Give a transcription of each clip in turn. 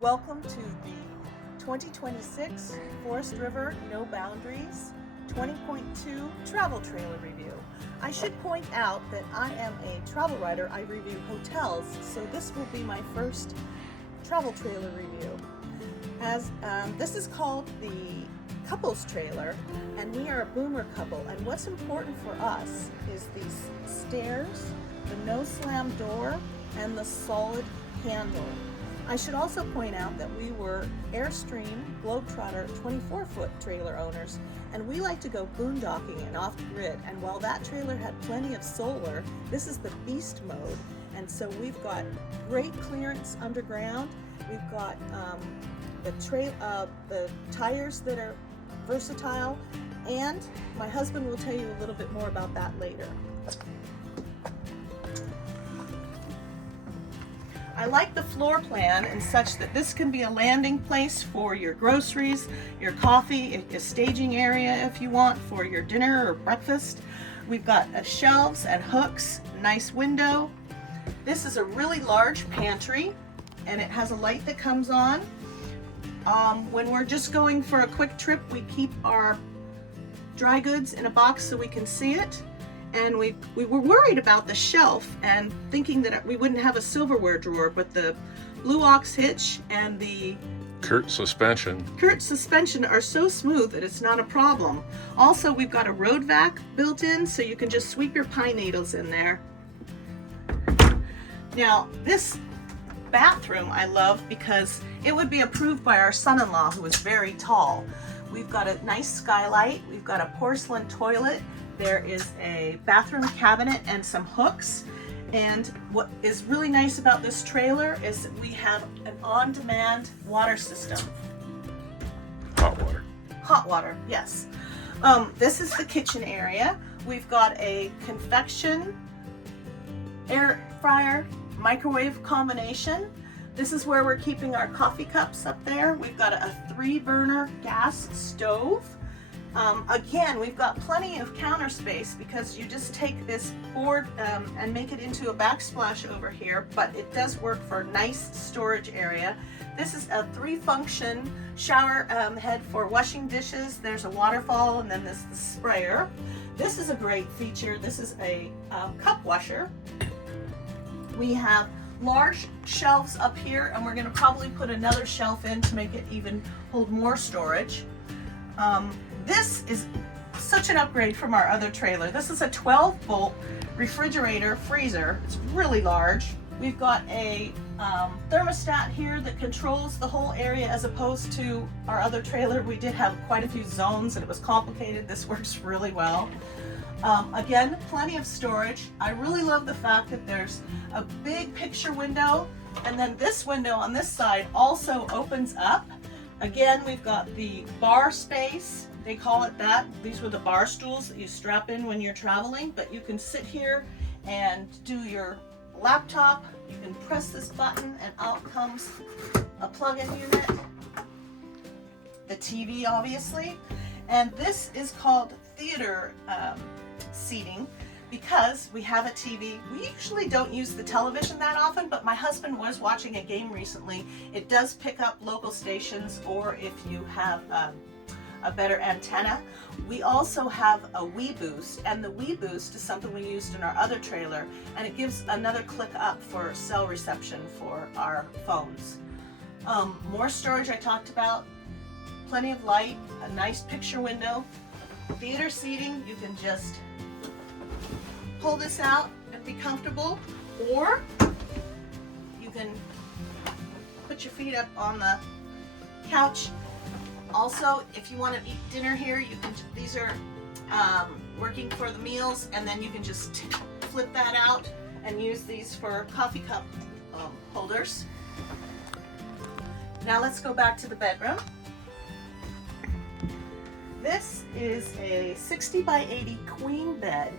Welcome to the 2026 Forest River No Boundaries 20.2 travel trailer review. I should point out that I am a travel writer. I review hotels, so this will be my first travel trailer review. This is called the couples trailer, and we are a boomer couple, and what's important for us is these stairs, the no slam door, and the solid handle. I should also point out that we were Airstream Globetrotter 24-foot trailer owners, and we like to go boondocking and off-grid, and while that trailer had plenty of solar, this is the beast mode, and so we've got great clearance underground. We've got the tires that are versatile, and my husband will tell you a little bit more about that later. I like the floor plan in such that this can be a landing place for your groceries, your coffee, a staging area if you want for your dinner or breakfast. We've got shelves and hooks, nice window. This is a really large pantry, and it has a light that comes on. When we're just going for a quick trip, we keep our dry goods in a box so we can see it. And we were worried about the shelf and thinking that we wouldn't have a silverware drawer, but the Blue Ox hitch and the Kurt suspension are so smooth that it's not a problem. Also, we've got a road vac built in, so you can just sweep your pine needles in there. Now, this bathroom I love because it would be approved by our son-in-law, who is very tall. We've got a nice skylight, we've got a porcelain toilet, there is a bathroom cabinet and some hooks. And what is really nice about this trailer is that we have an on-demand water system. hot water. Hot water, yes. This is the kitchen area. We've got a convection air fryer microwave combination. This is where we're keeping our coffee cups up there. We've got a 3-burner gas stove. Again, we've got plenty of counter space because you just take this board and make it into a backsplash over here, but it does work for a nice storage area. This is a 3-function shower head for washing dishes. There's a waterfall, and then this the sprayer. This is a great feature. This is a cup washer. We have large shelves up here, and we're going to probably put another shelf in to make it even hold more storage. This is such an upgrade from our other trailer. This is a 12-volt refrigerator freezer. It's really large. We've got a thermostat here that controls the whole area, as opposed to our other trailer. We did have quite a few zones and it was complicated. This works really well. Again, plenty of storage. I really love the fact that there's a big picture window, and then this window on this side also opens up. Again, we've got the bar space. They call it that. These were the bar stools that you strap in when you're traveling, but you can sit here and do your laptop. You can press this button and out comes a plug-in unit. The TV, obviously. And this is called theater seating because we have a TV. We usually don't use the television that often, but my husband was watching a game recently. It does pick up local stations, or if you have a better antenna. We also have a Wii Boost, and the Wii Boost is something we used in our other trailer, and it gives another click up for cell reception for our phones. More storage I talked about, plenty of light, a nice picture window. Theater seating, you can just pull this out and be comfortable, or you can put your feet up on the couch. Also, if you want to eat dinner here, you can. These are working for the meals, and then you can just flip that out and use these for coffee cup holders. Now let's go back to the bedroom. This is a 60 by 80 queen bed.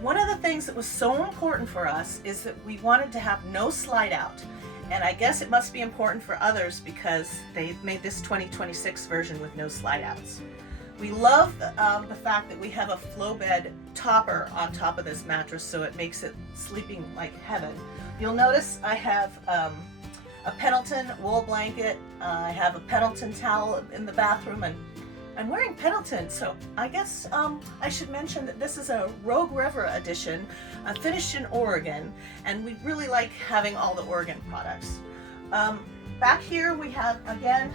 One of the things that was so important for us is that we wanted to have no slide out. And I guess it must be important for others because they made this 2026 version with no slide outs. We love the fact that we have a flow bed topper on top of this mattress, so it makes it sleeping like heaven. You'll notice I have a Pendleton wool blanket. I have a Pendleton towel in the bathroom, and I'm wearing Pendleton, so I guess I should mention that this is a Rogue River edition, finished in Oregon, and we really like having all the Oregon products. Back here we have, again,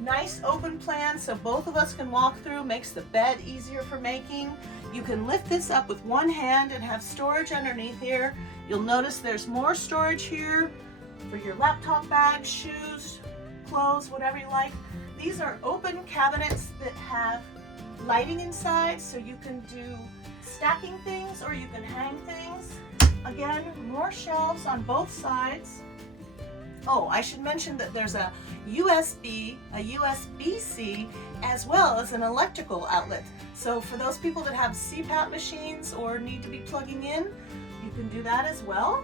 nice open plan so both of us can walk through, makes the bed easier for making. You can lift this up with one hand and have storage underneath here. You'll notice there's more storage here for your laptop bag, shoes, clothes, whatever you like. These are open cabinets that have lighting inside, so you can do stacking things or you can hang things. Again, more shelves on both sides. Oh, I should mention that there's a USB, a USB-C, as well as an electrical outlet. So for those people that have CPAP machines or need to be plugging in, you can do that as well.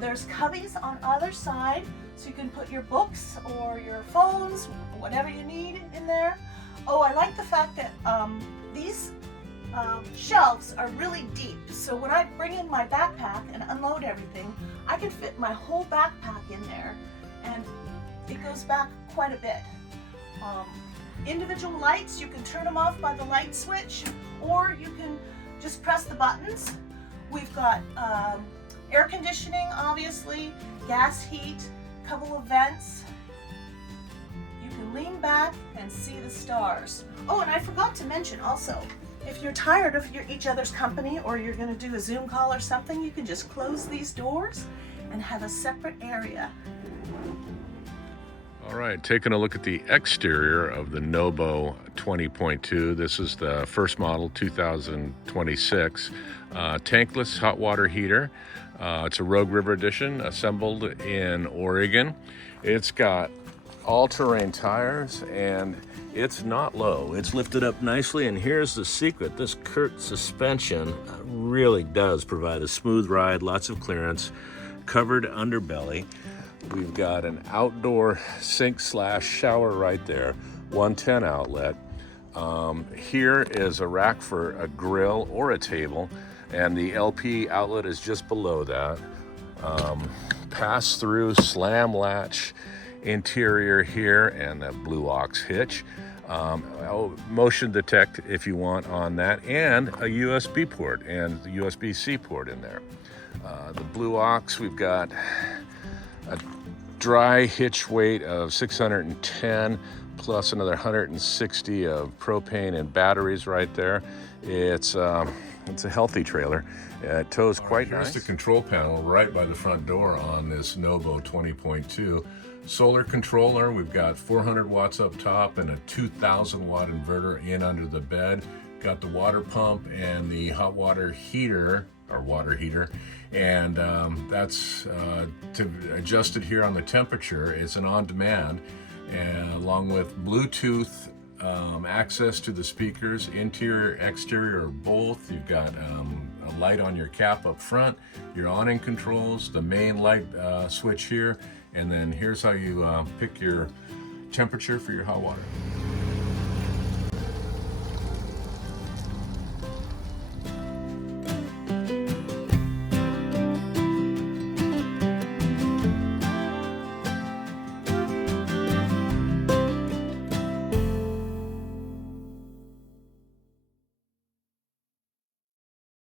There's cubbies on either side, so you can put your books or your phones, whatever you need in there. Oh, I like the fact that these shelves are really deep. So when I bring in my backpack and unload everything, I can fit my whole backpack in there, and it goes back quite a bit. Individual lights, you can turn them off by the light switch, or you can just press the buttons. We've got air conditioning, obviously, gas heat, couple of vents. You can lean back and see the stars. Oh, and I forgot to mention also, if you're tired of each other's company, or you're going to do a Zoom call or something, you can just close these doors and have a separate area. All right, taking a look at the exterior of the NoBo 20.2. This is the first model, 2026. Tankless hot water heater. It's a Rogue River edition, assembled in Oregon. It's got all-terrain tires, and it's not low. It's lifted up nicely, and here's the secret. This Kurt suspension really does provide a smooth ride, lots of clearance, covered underbelly. We've got an outdoor sink / shower right there, 110 outlet. Here is a rack for a grill or a table, and the LP outlet is just below that. Pass-through slam latch interior here, and that blue ox hitch. Motion detect if you want on that, and a USB port and the USB-C port in there. The blue ox, we've got a dry hitch weight of 610 plus another 160 of propane and batteries right there. It's a healthy trailer. It tows quite nice. Here's the control panel right by the front door on this NoBo 20.2. Solar controller, we've got 400 watts up top and a 2,000 watt inverter in under the bed. Got the water pump and the hot water heater, or water heater, and that's to adjust it here on the temperature. It's an on-demand, and along with Bluetooth access to the speakers, interior, exterior, or both. You've got a light on your cap up front, your awning controls, the main light switch here, and then here's how you pick your temperature for your hot water.